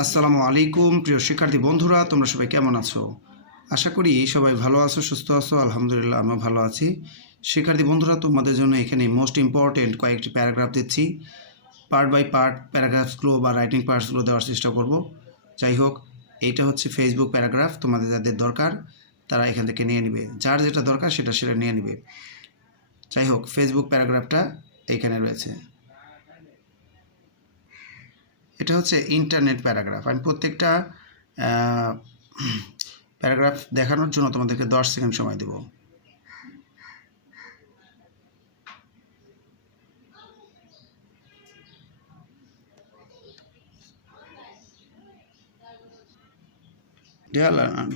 আসসালামু আলাইকুম প্রিয় শিক্ষার্থী বন্ধুরা, তোমরা সবাই কেমন আছো? আশা করি সবাই ভালো আছো, সুস্থ আছো। আলহামদুলিল্লাহ আমিও ভালো আছি। শিক্ষার্থী বন্ধুরা, তোমাদের জন্য এখানে মোস্ট ইম্পর্টেন্ট কয়েকটি প্যারাগ্রাফ দিচ্ছি। পার্ট বাই পার্ট প্যারাগ্রাফসগুলো বা রাইটিং পার্টসগুলো দেওয়ার চেষ্টা করব। যাই হোক, এইটা হচ্ছে ফেসবুক প্যারাগ্রাফ। তোমাদের যাদের দরকার তারা এখান থেকে নিয়ে নেবে, যার যেটা দরকার সেটা নিয়ে নেবে। যাই হোক, ফেসবুক প্যারাগ্রাফটা এখানে রয়েছে। এটা হচ্ছে ইন্টারনেট প্যারাগ্রাফ। আমি প্রত্যেকটা প্যারাগ্রাফ দেখানোর জন্য তোমাদেরকে 10 সেকেন্ড সময় দেব।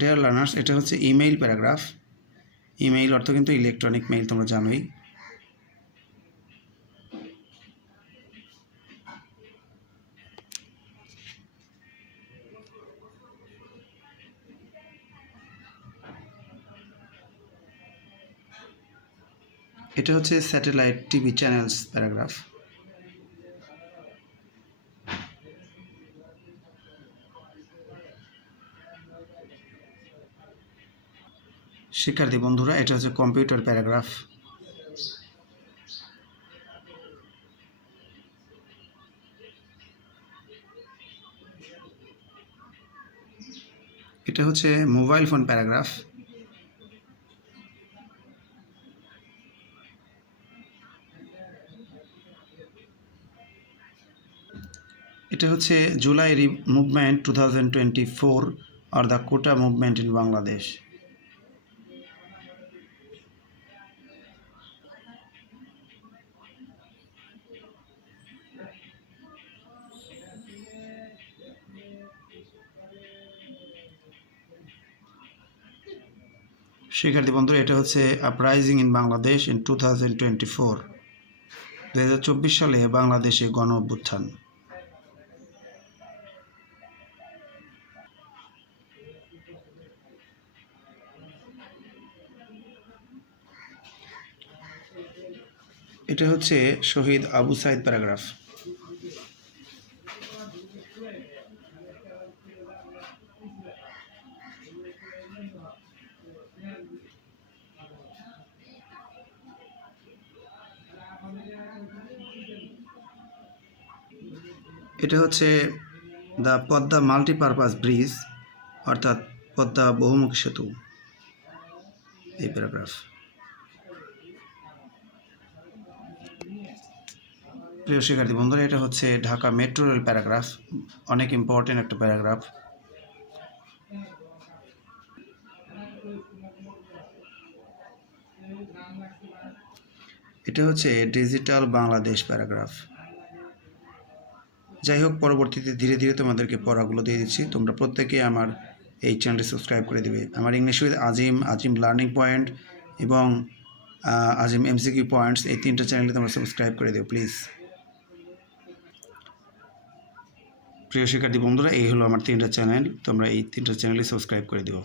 ডিয়ার লার্নার্স, এটা হচ্ছে ইমেইল প্যারাগ্রাফ। ইমেইল অর্থ কিন্তু ইলেকট্রনিক মেইল, তোমরা জানোই। এটা হচ্ছে স্যাটেলাইট টিভি চ্যানেলস প্যারাগ্রাফ। শিক্ষার্থী বন্ধুরা, এটা হচ্ছে কম্পিউটার প্যারাগ্রাফ। এটা হচ্ছে মোবাইল ফোন প্যারাগ্রাফ। এটা হচ্ছে জুলাই মুভমেন্ট 2024 আর the quota movement in Bangladesh. শিক্ষার্থী বন্ধুরা, এটা হচ্ছে আপরাইজিং ইন বাংলাদেশ ইন 2024, 2024 সালে বাংলাদেশে গণ অভ্যুত্থান। এটা হচ্ছে শহীদ আবু সাইদ প্যারাগ্রাফ। এটা হচ্ছে দ্য পদ্মা মাল্টিপারপাস ব্রিজ, অর্থাৎ পদ্মা বহুমুখী সেতু, এই প্যারাগ্রাফ। প্রিয় শিক্ষার্থী বন্ধুরা, এটা হচ্ছে ঢাকা মেট্রো রেল প্যারাগ্রাফ। অনেক ইম্পর্টেন্ট একটা প্যারাগ্রাফ। এটা হচ্ছে ডিজিটাল বাংলাদেশ প্যারাগ্রাফ। যাই হোক, পরবর্তীতে ধীরে ধীরে তোমাদেরকে পড়াগুলো দিয়ে দিচ্ছি। তোমরা প্রত্যেকে আমার এই চ্যানেলটি সাবস্ক্রাইব করে দেবে। আমার English with Azim learning point এবং আজিম এমসিকিউ পয়েন্টস, এই 3টা চ্যানেলে তোমরা সাবস্ক্রাইব করে দেবে প্লিজ। প্রিয় শিক্ষার্থী বন্ধুরা, এই হলো আমার 3টা চ্যানেল। তোমরা এই 3টা চ্যানেলে সাবস্ক্রাইব করে দিও।